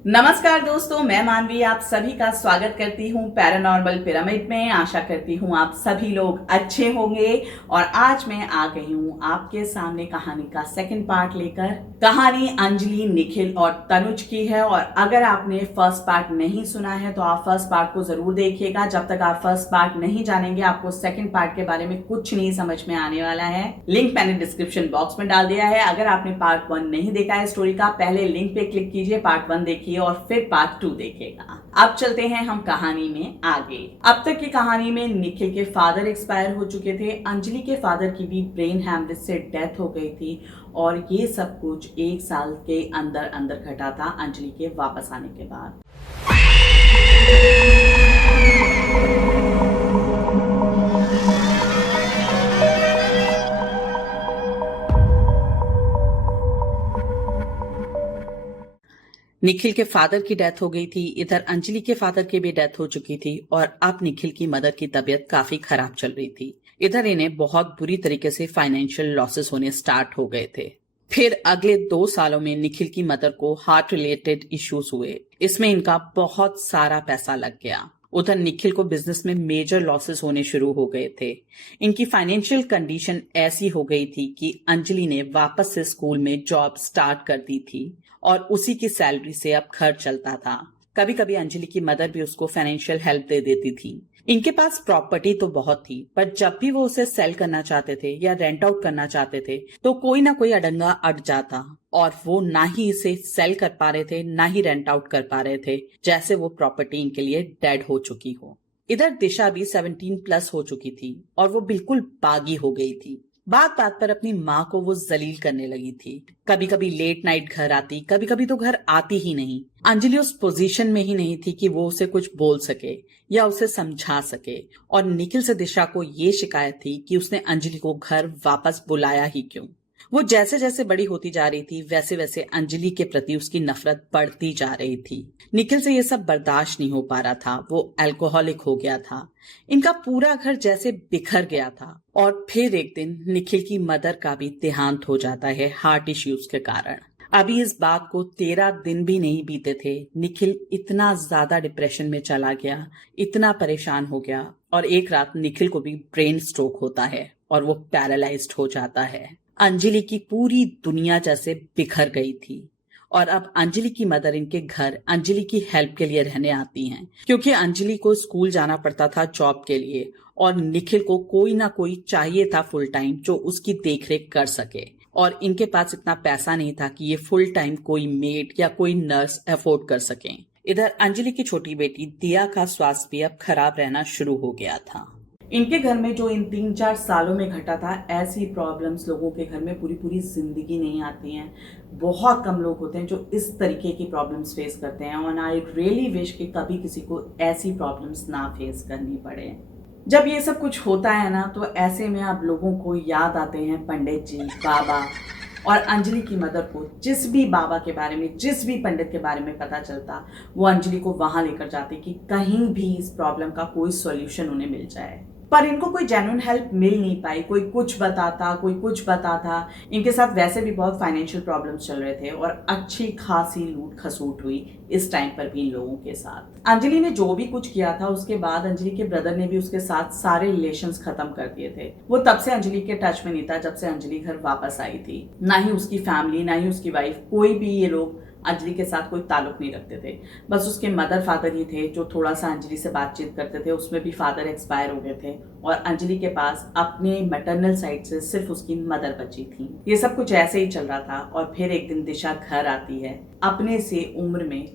नमस्कार दोस्तों, मैं मानवी आप सभी का स्वागत करती हूँ पैरानॉर्मल पिरामिड में। आशा करती हूँ आप सभी लोग अच्छे होंगे और आज मैं आ गई हूँ आपके सामने कहानी का सेकंड पार्ट लेकर। कहानी अंजलि, निखिल और तनुज की है और अगर आपने फर्स्ट पार्ट नहीं सुना है तो आप फर्स्ट पार्ट को जरूर देखिएगा। जब तक आप फर्स्ट पार्ट नहीं जानेंगे आपको सेकंड पार्ट के बारे में कुछ नहीं समझ में आने वाला है। लिंक मैंने डिस्क्रिप्शन बॉक्स में डाल दिया है। अगर आपने पार्ट 1 नहीं देखा है स्टोरी का, पहले लिंक पे क्लिक कीजिए, पार्ट 1 देखिए और फिर पार्ट 2 देखेगा। अब चलते हैं हम कहानी में आगे। अब तक की कहानी में निखिल के फादर एक्सपायर हो चुके थे, अंजलि के फादर की भी ब्रेन हैमरेज से डेथ हो गई थी और ये सब कुछ 1 साल के अंदर अंदर घटा था अंजलि के वापस आने के बाद। निखिल के फादर की डेथ हो गई थी, इधर अंजलि के फादर की भी डेथ हो चुकी थी और अब निखिल की मदर की तबीयत काफी खराब चल रही थी। इधर इन्हें बहुत बुरी तरीके से फाइनेंशियल लॉसेस होने स्टार्ट हो गए थे। फिर अगले 2 सालों में निखिल की मदर को हार्ट रिलेटेड इश्यूज हुए, इसमें इनका बहुत सारा पैसा लग गया। उधर निखिल को बिजनेस में मेजर लॉसेस होने शुरू हो गए थे। इनकी फाइनेंशियल कंडीशन ऐसी हो गई थी कि अंजलि ने वापस से स्कूल में जॉब स्टार्ट कर दी थी और उसी की सैलरी से अब घर चलता था। कभी कभी अंजलि की मदर भी उसको फाइनेंशियल हेल्प दे देती थी। इनके पास प्रॉपर्टी तो बहुत थी, पर जब भी वो उसे सेल करना चाहते थे या रेंट आउट करना चाहते थे तो कोई ना कोई अड़ंगा अड़ जाता और वो ना ही इसे सेल कर पा रहे थे ना ही रेंट आउट कर पा रहे थे, जैसे वो प्रॉपर्टी इनके लिए डेड हो चुकी हो। इधर दिशा भी 17+ हो चुकी थी और वो बिल्कुल बागी हो गई थी। बात बात पर अपनी माँ को वो जलील करने लगी थी। कभी कभी लेट नाइट घर आती, कभी कभी तो घर आती ही नहीं। अंजलि उस पोजीशन में ही नहीं थी कि वो उसे कुछ बोल सके या उसे समझा सके और निखिल से दिशा को ये शिकायत थी कि उसने अंजलि को घर वापस बुलाया ही क्यों। वो जैसे जैसे बड़ी होती जा रही थी वैसे वैसे अंजलि के प्रति उसकी नफरत बढ़ती जा रही थी। निखिल से ये सब बर्दाश्त नहीं हो पा रहा था, वो अल्कोहलिक हो गया था। इनका पूरा घर जैसे बिखर गया था। और फिर एक दिन निखिल की मदर का भी देहांत हो जाता है हार्ट इश्यूज के कारण। अभी इस बात को 13 दिन भी नहीं बीते थे, निखिल इतना ज्यादा डिप्रेशन में चला गया, इतना परेशान हो गया और एक रात निखिल को भी ब्रेन स्ट्रोक होता है और वो पैरालाइज्ड हो जाता है। अंजलि की पूरी दुनिया जैसे बिखर गई थी और अब अंजलि की मदर इनके घर अंजलि की हेल्प के लिए रहने आती हैं, क्योंकि अंजलि को स्कूल जाना पड़ता था जॉब के लिए और निखिल को कोई ना कोई चाहिए था फुल टाइम जो उसकी देखरेख कर सके और इनके पास इतना पैसा नहीं था कि ये फुल टाइम कोई मेड या कोई नर्स अफोर्ड कर सकें। इधर अंजलि की छोटी बेटी दिया का स्वास्थ्य भी अब खराब रहना शुरू हो गया था। इनके घर में जो इन 3-4 सालों में घटा था, ऐसी प्रॉब्लम्स लोगों के घर में पूरी पूरी जिंदगी नहीं आती हैं। बहुत कम लोग होते हैं जो इस तरीके की प्रॉब्लम्स फेस करते हैं और आई रियली विश कि कभी किसी को ऐसी प्रॉब्लम्स ना फेस करनी पड़े। जब ये सब कुछ होता है ना, तो ऐसे में अब लोगों को याद आते हैं पंडित जी, बाबा। और अंजलि की मदर को जिस भी बाबा के बारे में, जिस भी पंडित के बारे में पता चलता, वो अंजलि को वहां लेकर जाती कि कहीं भी इस प्रॉब्लम का कोई सॉल्यूशन उन्हें मिल जाए। पर इनको कोई जेन्युइन हेल्प मिल नहीं पाई। कोई कुछ बताता, कोई कुछ बताता। इनके साथ वैसे भी बहुत फाइनेंशियल प्रॉब्लम्स चल रहे थे और अच्छी खासी लूट खसूट हुई इस टाइम पर भी इन लोगों के साथ। अंजलि ने जो भी कुछ किया था उसके बाद अंजलि के ब्रदर ने भी उसके साथ सारे रिलेशंस खत्म कर दिए थे। वो तब से अंजलि के टच में नहीं था जब से अंजलि घर वापस आई थी। ना ही उसकी फैमिली, ना ही उसकी वाइफ, कोई भी ये लोग अंजलि के साथ कोई ताल्लुक नहीं रखते थे। बस उसके मदर फादर ही थे जो थोड़ा सा अंजलि से बातचीत करते थे, उसमें भी फादर एक्सपायर हो गए थे और अंजलि के पास अपने मैटरनल साइड से सिर्फ उसकी मदर बची थी। ये सब कुछ ऐसे ही चल रहा था और फिर एक दिन दिशा घर आती है अपने से उम्र में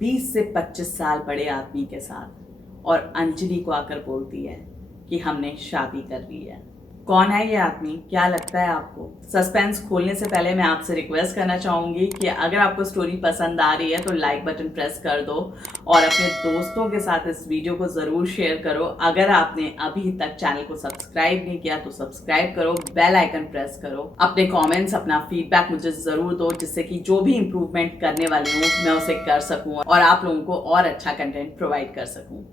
20 से 25 साल बड़े आदमी के साथ और अंजलि को आकर बोलती है कि हमने शादी कर ली है। कौन है ये आदमी, क्या लगता है आपको? सस्पेंस खोलने से पहले मैं आपसे रिक्वेस्ट करना चाहूंगी कि अगर आपको स्टोरी पसंद आ रही है तो लाइक बटन प्रेस कर दो और अपने दोस्तों के साथ इस वीडियो को जरूर शेयर करो। अगर आपने अभी तक चैनल को सब्सक्राइब नहीं किया तो सब्सक्राइब करो, बेल आइकन प्रेस करो। अपने कॉमेंट्स, अपना फीडबैक मुझे जरूर दो, जिससे कि जो भी इम्प्रूवमेंट करने वाली हूँ मैं उसे कर सकूँ और आप लोगों को और अच्छा कंटेंट प्रोवाइड कर सकूँ।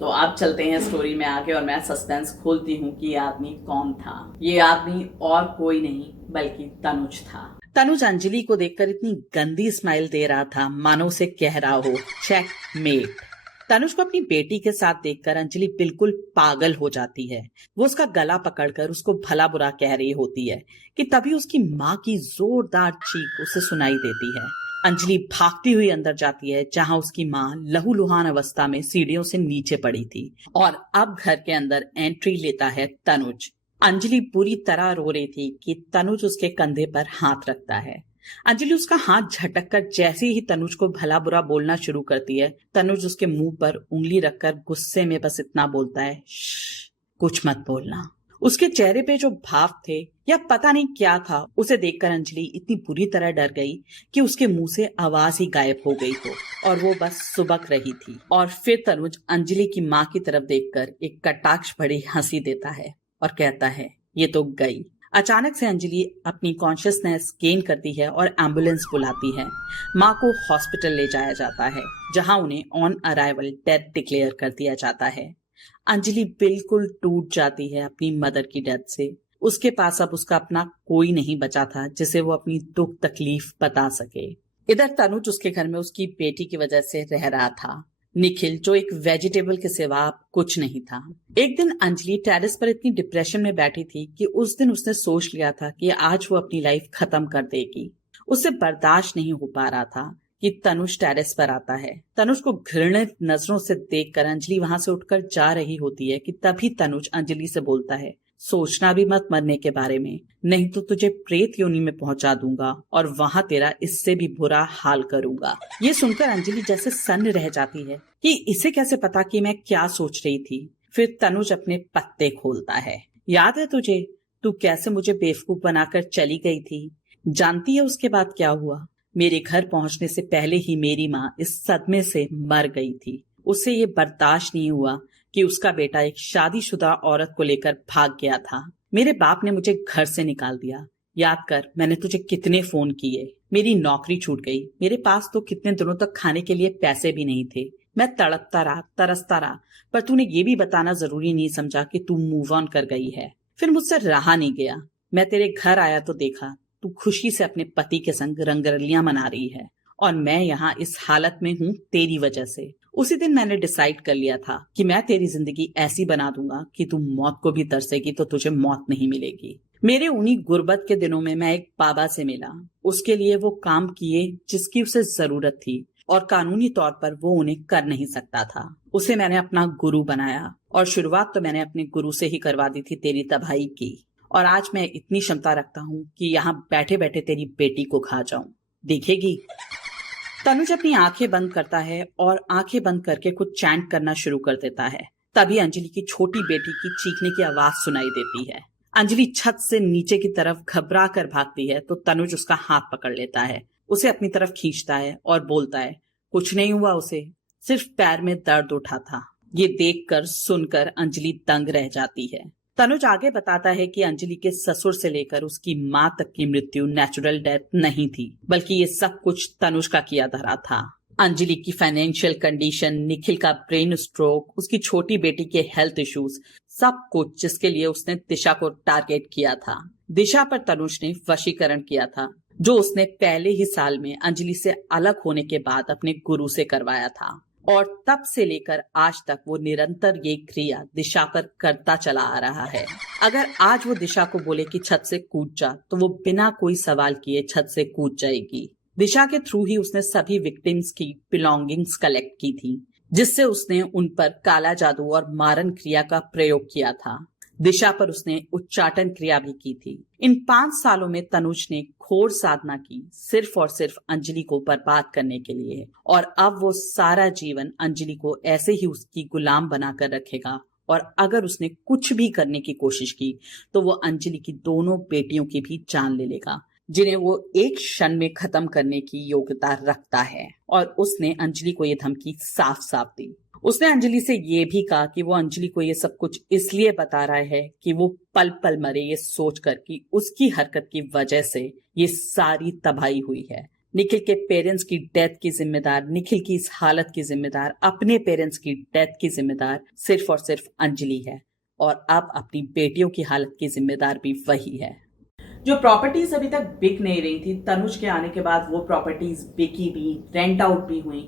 तो आप चलते हैं स्टोरी में आगे और मैं सस्पेंस खोलती हूँ कि ये आदमी कौन था। ये आदमी और कोई नहीं बल्कि तनुज था। तनुज अंजलि को देखकर इतनी गंदी स्माइल दे रहा था मानो उसे कह रहा हो चेकमेट। तनुज को अपनी बेटी के साथ देखकर अंजलि बिल्कुल पागल हो जाती है। वो उसका गला पकड़कर उसको भला बुरा कह रही होती है कि तभी उसकी माँ की जोरदार चीख उसे सुनाई देती है। अंजलि भागती हुई अंदर जाती है जहां उसकी माँ लहूलुहान अवस्था में सीढ़ियों से नीचे पड़ी थी और अब घर के अंदर एंट्री लेता है तनुज। अंजलि पूरी तरह रो रही थी कि तनुज उसके कंधे पर हाथ रखता है। अंजलि उसका हाथ झटक कर जैसे ही तनुज को भला बुरा बोलना शुरू करती है, तनुज उसके मुंह पर उंगली रखकर गुस्से में बस इतना बोलता है, श्श, कुछ मत बोलना। उसके चेहरे पे जो भाव थे या पता नहीं क्या था, उसे देखकर अंजलि इतनी बुरी तरह डर गई कि उसके मुंह से आवाज ही गायब हो गई हो और वो बस सुबक रही थी। और फिर तनुज अंजलि की माँ की तरफ देखकर एक कटाक्ष भरी हंसी देता है और कहता है, ये तो गई। अचानक से अंजलि अपनी कॉन्शियसनेस गेन करती है और एम्बुलेंस बुलाती है। माँ को हॉस्पिटल ले जाया जाता है जहां उन्हें ऑन अराइवल डेथ डिक्लेयर कर दिया जाता है। अंजलि बिल्कुल टूट जाती है अपनी मदर की डेथ से। उसके पास अब उसका अपना कोई नहीं बचा था जिसे वो अपनी दुख तकलीफ बता सके। इधर तनुज उसके घर में उसकी बेटी की वजह से रह रहा था। निखिल जो एक वेजिटेबल के सिवा कुछ नहीं था। एक दिन अंजलि टेरेस पर इतनी डिप्रेशन में बैठी थी कि उस दिन उसने सोच लिया था कि आज वो अपनी लाइफ खत्म कर देगी। उसे बर्दाश्त नहीं हो पा रहा था कि तनुज टेरेस पर आता है। तनुज को घृणित नजरों से देखकर अंजलि वहां से उठकर जा रही होती है कि तभी तनुज अंजलि से बोलता है, सोचना भी मत मरने के बारे में, नहीं तो तुझे प्रेत योनि में पहुंचा दूंगा और वहां तेरा इससे भी बुरा हाल करूंगा। ये सुनकर अंजलि जैसे सन्न रह जाती है कि इसे कैसे पता कि मैं क्या सोच रही थी। फिर तनुज अपने पत्ते खोलता है। याद है तुझे, तू कैसे मुझे बेवकूफ बनाकर चली गई थी? जानती है उसके बाद क्या हुआ? मेरे घर पहुंचने से पहले ही मेरी माँ इस सदमे से मर गई थी। उसे ये बर्दाश्त नहीं हुआ कि उसका बेटा एक शादीशुदा औरत को लेकर भाग गया था। मेरे बाप ने मुझे घर से निकाल दिया। याद कर, मैंने तुझे कितने फोन किए। मेरी नौकरी छूट गई। मेरे पास तो कितने दिनों तक खाने के लिए पैसे भी नहीं थे। मैं तड़पता रहा, तरसता रहा, पर तूने ये भी बताना जरूरी नहीं समझा कि तू मूव ऑन कर गई है। फिर मुझसे रहा नहीं गया। मैं तेरे घर आया तो देखा तू खुशी से अपने पति के संग रंगरलियां मना रही है और मैं यहाँ इस हालत में हूँ तेरी वजह से। उसी दिन मैंने डिसाइड कर लिया था कि मैं तेरी जिंदगी ऐसी बना दूंगा कि तू मौत को भी तरसेगी तो तुझे मौत नहीं मिलेगी। मेरे उन्हीं गुर्बत के दिनों में मैं एक बाबा से मिला। उसके लिए वो काम किए जिसकी उसे जरूरत थी और कानूनी तौर पर वो उन्हें कर नहीं सकता था। उसे मैंने अपना गुरु बनाया और शुरुआत तो मैंने अपने गुरु से ही करवा दी थी तेरी तबाही की। और आज मैं इतनी क्षमता रखता हूँ कि यहाँ बैठे बैठे तेरी बेटी को खा जाऊं। देखेगी? तनुज अपनी आंखें बंद करता है और आंखें बंद करके कुछ चैंट करना शुरू कर देता है। तभी अंजलि की छोटी बेटी की चीखने की आवाज सुनाई देती है। अंजलि छत से नीचे की तरफ घबरा कर भागती है तो तनुज उसका हाथ पकड़ लेता है, उसे अपनी तरफ खींचता है और बोलता है, कुछ नहीं हुआ उसे, सिर्फ पैर में दर्द उठा था। ये देखकर सुनकर अंजलि दंग रह जाती है। तनुज आगे बताता है कि अंजलि के ससुर से लेकर उसकी माँ तक की मृत्यु नेचुरल डेथ नहीं थी, बल्कि ये सब कुछ तनुज का किया धरा था। अंजलि की फाइनेंशियल कंडीशन, निखिल का ब्रेन स्ट्रोक, उसकी छोटी बेटी के हेल्थ इश्यूज, सब कुछ जिसके लिए उसने दिशा को टारगेट किया था। दिशा पर तनुज ने वशीकरण किया था जो उसने पहले ही साल में अंजलि से अलग होने के बाद अपने गुरु से करवाया था और तब से लेकर आज तक वो निरंतर ये क्रिया दिशा पर करता चला आ रहा है। अगर आज वो दिशा को बोले कि छत से कूद जा तो वो बिना कोई सवाल किए छत से कूद जाएगी। दिशा के थ्रू ही उसने सभी विक्टिम्स की बिलोंगिंग्स कलेक्ट की थी, जिससे उसने उन पर काला जादू और मारन क्रिया का प्रयोग किया था। दिशा पर उसने उच्चाटन क्रिया भी की थी। इन 5 सालों में तनुज ने घोर साधना की सिर्फ और सिर्फ अंजलि को बर्बाद करने के लिए, और अब वो सारा जीवन अंजलि को ऐसे ही उसकी गुलाम बनाकर रखेगा। और अगर उसने कुछ भी करने की कोशिश की तो वो अंजलि की दोनों बेटियों की भी जान ले लेगा, जिन्हें वो एक क्षण में खत्म करने की योग्यता रखता है। और उसने अंजलि को ये धमकी साफ साफ दी। उसने अंजलि से ये भी कहा कि वो अंजलि को ये सब कुछ इसलिए बता रहा है कि वो पल पल मरे, ये सोचकर कि उसकी हरकत की वजह से ये सारी तबाही हुई है। निखिल के पेरेंट्स की डेथ की जिम्मेदार, निखिल की इस हालत की जिम्मेदार, अपने पेरेंट्स की डेथ की जिम्मेदार सिर्फ और सिर्फ अंजलि है, और अब अपनी बेटियों की हालत की जिम्मेदार भी वही है। जो प्रॉपर्टीज अभी तक बिक नहीं रही थी, तनुज के आने के बाद वो प्रॉपर्टीज बिकी भी, रेंट आउट भी हुई,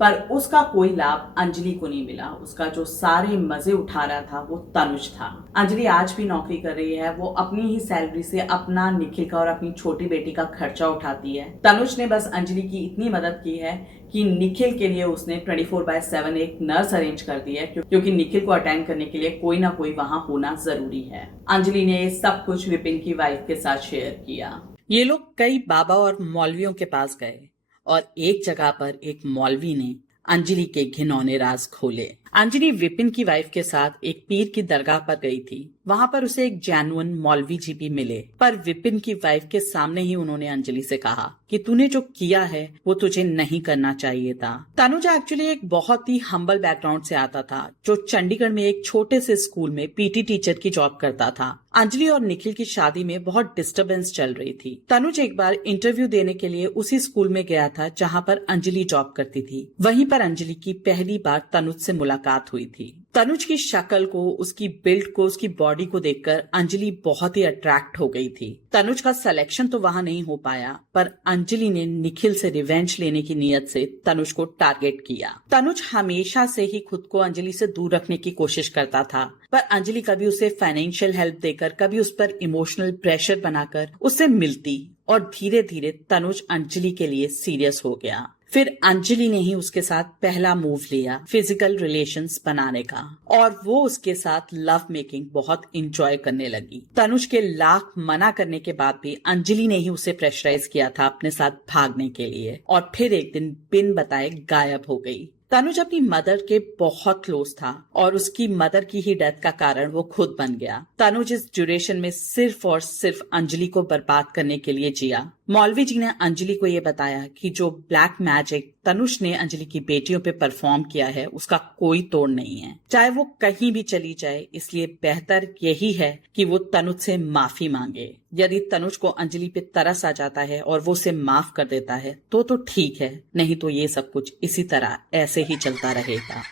पर उसका कोई लाभ अंजलि को नहीं मिला। उसका जो सारे मजे उठा रहा था वो तनुज था। अंजलि आज भी नौकरी कर रही है, वो अपनी ही सैलरी से अपना, निखिल का और अपनी छोटी बेटी का खर्चा उठाती है। तनुज ने बस अंजलि की इतनी मदद की है कि निखिल के लिए उसने 24/7 एक नर्स अरेंज कर दी है, क्योंकि निखिल को अटेंड करने के लिए कोई ना कोई वहां होना जरूरी है। अंजलि ने ये सब कुछ विपिन की वाइफ के साथ शेयर किया। ये लोग कई बाबा और मौलवियों के पास गए और एक जगह पर एक मौलवी ने अंजलि के घिनौने राज खोले। अंजलि विपिन की वाइफ के साथ एक पीर की दरगाह पर गई थी। वहां पर उसे एक जेन्युइन मौलवी जी भी मिले, पर विपिन की वाइफ के सामने ही उन्होंने अंजलि से कहा कि तूने जो किया है वो तुझे नहीं करना चाहिए था। तनुज एक्चुअली एक बहुत ही हम्बल बैकग्राउंड से आता था, जो चंडीगढ़ में एक छोटे से स्कूल में पीटी टीचर की जॉब करता था। अंजलि और निखिल की शादी में बहुत डिस्टरबेंस चल रही थी। तनुज एक बार इंटरव्यू देने के लिए उसी स्कूल में गया था जहाँ पर अंजलि जॉब करती थी। वहीं पर अंजलि की पहली बार तनुज से मुलाकात हुई थी। तनुज की शक्ल को, उसकी बिल्ड को, उसकी बॉडी को देखकर अंजलि बहुत ही अट्रैक्ट हो गई थी। तनुज का सिलेक्शन तो वहां नहीं हो पाया, पर अंजलि ने निखिल से रिवेंज लेने की नियत से तनुज को टारगेट किया। तनुज हमेशा से ही खुद को अंजलि से दूर रखने की कोशिश करता था, पर अंजलि कभी उसे फाइनेंशियल हेल्प देकर, कभी उस पर इमोशनल प्रेशर बनाकर उससे मिलती, और धीरे धीरे तनुज अंजलि के लिए सीरियस हो गया। फिर अंजलि ने ही उसके साथ पहला मूव लिया फिजिकल रिलेशंस बनाने का, और वो उसके साथ लव मेकिंग बहुत इंजॉय करने लगी। तनुज के लाख मना करने के बाद भी अंजलि ने ही उसे प्रेशराइज किया था अपने साथ भागने के लिए, और फिर एक दिन बिन बताए गायब हो गई। तनुज अपनी मदर के बहुत क्लोज था और उसकी मदर की ही डेथ का कारण वो खुद बन गया। तनुज इस ड्यूरेशन में सिर्फ और सिर्फ अंजलि को बर्बाद करने के लिए जिया। मौलवी जी ने अंजलि को ये बताया कि जो ब्लैक मैजिक तनुज ने अंजलि की बेटियों पे परफॉर्म किया है उसका कोई तोड़ नहीं है, चाहे वो कहीं भी चली जाए। इसलिए बेहतर यही है कि वो तनुज से माफी मांगे। यदि तनुज को अंजलि पे तरस आ जाता है और वो उसे माफ कर देता है तो ठीक है, नहीं तो ये सब कुछ इसी तरह ऐसे ही चलता रहेगा।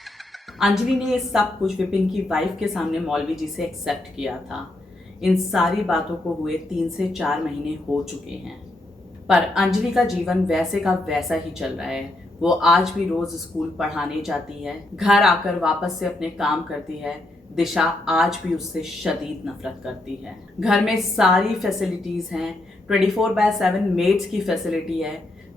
अंजलि ने ये सब कुछ विपिन की वाइफ के सामने मौलवी जी से एक्सेप्ट किया था। इन सारी बातों को हुए 3 से 4 महीने हो चुके हैं, पर अंजलि का जीवन वैसे का वैसा ही चल रहा है। वो आज भी रोज स्कूल पढ़ाने जाती है, घर आकर वापस से अपने काम करती है। दिशा आज भी उससे शदीद नफरत करती है। घर में सारी फैसिलिटीज हैं, 24/7 मेड्स की फैसिलिटी है,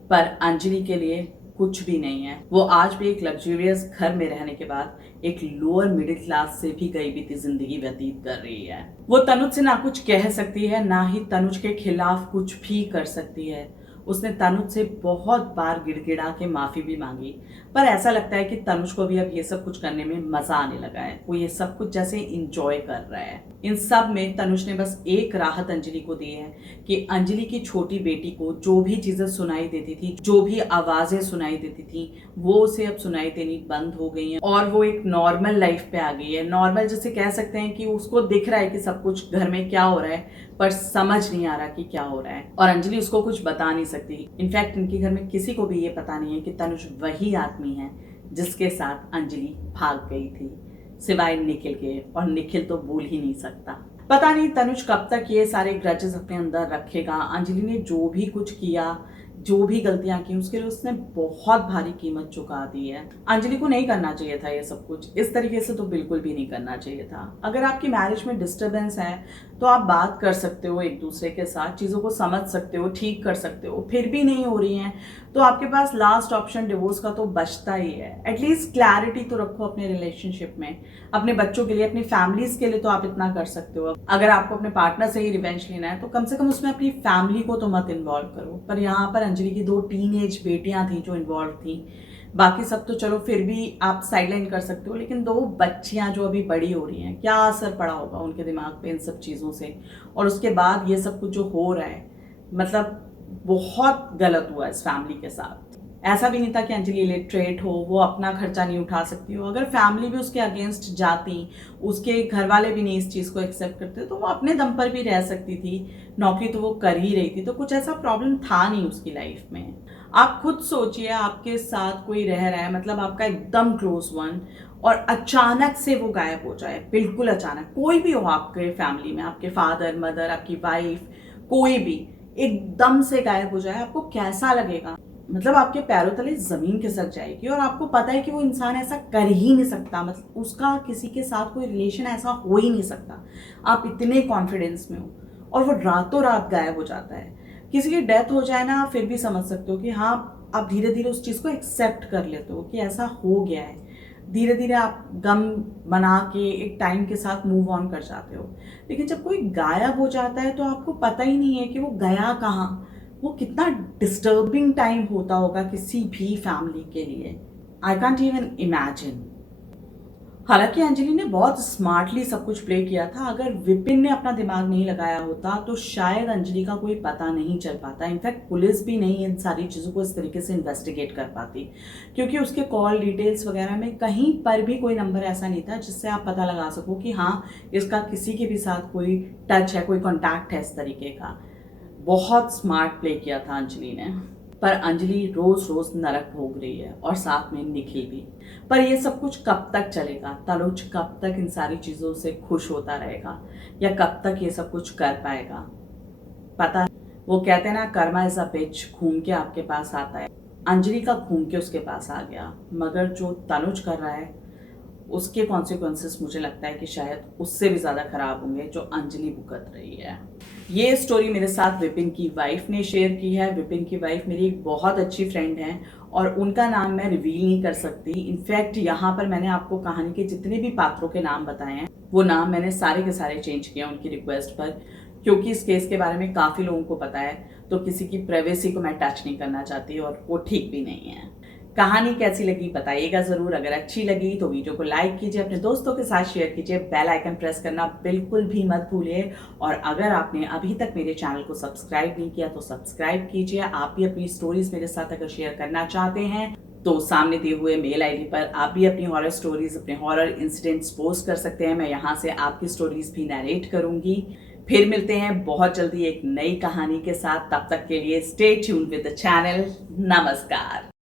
पर अंजलि के लिए कुछ भी नहीं है। वो आज भी एक लग्जरियस घर में रहने के बाद एक लोअर मिडिल क्लास से भी गई बीती जिंदगी व्यतीत कर रही है। वो तनुज से ना कुछ कह सकती है, ना ही तनुज के खिलाफ कुछ भी कर सकती है। उसने तनुज से बहुत बार गिड़गिड़ा के माफी भी मांगी, पर ऐसा लगता है कि तनुज को भी अब ये सब कुछ करने में मजा आने लगा है। वो ये सब कुछ जैसे इंजॉय कर रहा है। इन सब में तनुज ने बस एक राहत अंजलि को दी है कि अंजलि की छोटी बेटी को जो भी चीजें सुनाई देती थी, जो भी आवाजें सुनाई देती थी, वो उसे अब सुनाई देनी बंद हो गई है और वो एक नॉर्मल लाइफ पे आ गई है। नॉर्मल जैसे कह सकते हैं कि उसको दिख रहा है कि सब कुछ घर में क्या हो रहा है, पर समझ नहीं आ रहा कि क्या हो रहा है, और अंजलि उसको कुछ बता नहीं सकती। इनफैक्ट इनके घर में किसी को भी ये पता नहीं है कि तनुज वही आदमी है जिसके साथ अंजलि भाग गई थी, सिवाय निखिल के, और निखिल तो भूल ही नहीं सकता। पता नहीं तनुज कब तक ये सारे ग्रजेस अपने अंदर रखेगा। अंजलि ने जो भी कुछ किया, जो भी गलतियां की, उसके लिए उसने बहुत भारी कीमत चुका दी है। अंजलि को नहीं करना चाहिए था ये सब कुछ, इस तरीके से तो बिल्कुल भी नहीं करना चाहिए था। अगर आपकी मैरिज में डिस्टरबेंस है तो आप बात कर सकते हो एक दूसरे के साथ, चीज़ों को समझ सकते हो, ठीक कर सकते हो। फिर भी नहीं हो रही हैं तो आपके पास लास्ट ऑप्शन डिवोर्स का तो बचता ही है। एटलीस्ट क्लैरिटी तो रखो अपने रिलेशनशिप में, अपने बच्चों के लिए, अपनी फैमिलीज के लिए तो आप इतना कर सकते हो। अगर आपको अपने पार्टनर से ही रिवेंज लेना है तो कम से कम उसमें अपनी फैमिली को तो मत इन्वॉल्व करो। पर यहाँ पर अंजलि की 2 टीनेज बेटियां थी जो इन्वॉल्व थी, बाकी सब तो चलो फिर भी आप साइडलाइन कर सकते हो, लेकिन 2 बच्चियां जो अभी बड़ी हो रही हैं, क्या असर पड़ा होगा उनके दिमाग पे इन सब चीज़ों से। और उसके बाद ये सब कुछ जो हो रहा है, मतलब बहुत गलत हुआ इस फैमिली के साथ। ऐसा भी नहीं था कि अंजलि इलिटरेट हो, वो अपना खर्चा नहीं उठा सकती हो। अगर फैमिली भी उसके अगेंस्ट जाती, उसके घर वाले भी नहीं इस चीज़ को एक्सेप्ट करते, तो वो अपने दम पर भी रह सकती थी। नौकरी तो वो कर ही रही थी, तो कुछ ऐसा प्रॉब्लम था नहीं उसकी लाइफ में। आप खुद सोचिए, आपके साथ कोई रह रहा है, मतलब आपका एकदम क्लोज वन, और अचानक से वो गायब हो जाए, बिल्कुल अचानक। कोई भी हो आपके फैमिली में, आपके फादर, मदर, आपकी वाइफ, कोई भी एकदम से गायब हो जाए, आपको कैसा लगेगा? मतलब आपके पैरों तले जमीन खिसक जाएगी और आपको पता है कि वो इंसान ऐसा कर ही नहीं सकता, मतलब उसका किसी के साथ कोई रिलेशन ऐसा हो ही नहीं सकता। आप इतने कॉन्फिडेंस में हो और वो रातों रात गायब हो जाता है। किसी की डेथ हो जाए ना, फिर भी समझ सकते हो कि हाँ, आप धीरे धीरे उस चीज़ को एक्सेप्ट कर लेते हो कि ऐसा हो गया है। धीरे धीरे आप गम बना के एक टाइम के साथ मूव ऑन कर जाते हो। लेकिन जब कोई गायब हो जाता है तो आपको पता ही नहीं है कि वो गया कहाँ। वो कितना डिस्टर्बिंग टाइम होता होगा किसी भी फैमिली के लिए। I can't even imagine. हालांकि अंजलि ने बहुत स्मार्टली सब कुछ प्ले किया था। अगर विपिन ने अपना दिमाग नहीं लगाया होता तो शायद अंजलि का कोई पता नहीं चल पाता। इनफैक्ट पुलिस भी नहीं इन सारी चीज़ों को इस तरीके से इन्वेस्टिगेट कर पाती, क्योंकि उसके कॉल डिटेल्स वगैरह में कहीं पर भी कोई नंबर ऐसा नहीं था जिससे आप पता लगा सको कि हाँ, इसका किसी के भी साथ कोई टच है, कोई कॉन्टैक्ट है इस तरीके का। बहुत स्मार्ट प्ले किया था अंजलि ने। पर अंजलि रोज रोज नरक भोग रही है और साथ में निखिल भी। पर ये सब कुछ कब तक चलेगा? तनुज कब तक इन सारी चीजों से खुश होता रहेगा, या कब तक ये सब कुछ कर पाएगा? पता है, वो कहते हैं ना, कर्मा इज अ बिच, घूम के आपके पास आता है। अंजलि का घूम के उसके पास आ गया, मगर जो तनुज कर रहा है उसके कॉन्सिक्वेंसेस मुझे लगता है कि शायद उससे भी ज़्यादा खराब होंगे जो अंजलि भुगत रही है। ये स्टोरी मेरे साथ विपिन की वाइफ ने शेयर की है। विपिन की वाइफ मेरी एक बहुत अच्छी फ्रेंड है और उनका नाम मैं रिवील नहीं कर सकती। इनफैक्ट यहाँ पर मैंने आपको कहानी के जितने भी पात्रों के नाम बताए हैं वो नाम मैंने सारे के सारे चेंज किए उनकी रिक्वेस्ट पर, क्योंकि इस केस के बारे में काफ़ी लोगों को पता है, तो किसी की प्राइवेसी को मैं टच नहीं करना चाहती और वो ठीक भी नहीं है। कहानी कैसी लगी बताइएगा ज़रूर। अगर अच्छी लगी तो वीडियो को लाइक कीजिए, अपने दोस्तों के साथ शेयर कीजिए, बेल आइकन प्रेस करना बिल्कुल भी मत भूलिए। और अगर आपने अभी तक मेरे चैनल को सब्सक्राइब नहीं किया तो सब्सक्राइब कीजिए। आप भी अपनी स्टोरीज मेरे साथ अगर शेयर करना चाहते हैं तो सामने दिए हुए मेल आईडी पर आप भी अपनी हॉरर स्टोरीज, अपने हॉरर इंसिडेंट्स पोस्ट कर सकते हैं। मैं यहाँ से आपकी स्टोरीज भी नरेट करूंगी। फिर मिलते हैं बहुत जल्दी एक नई कहानी के साथ। तब तक के लिए stay tuned with the channel. नमस्कार।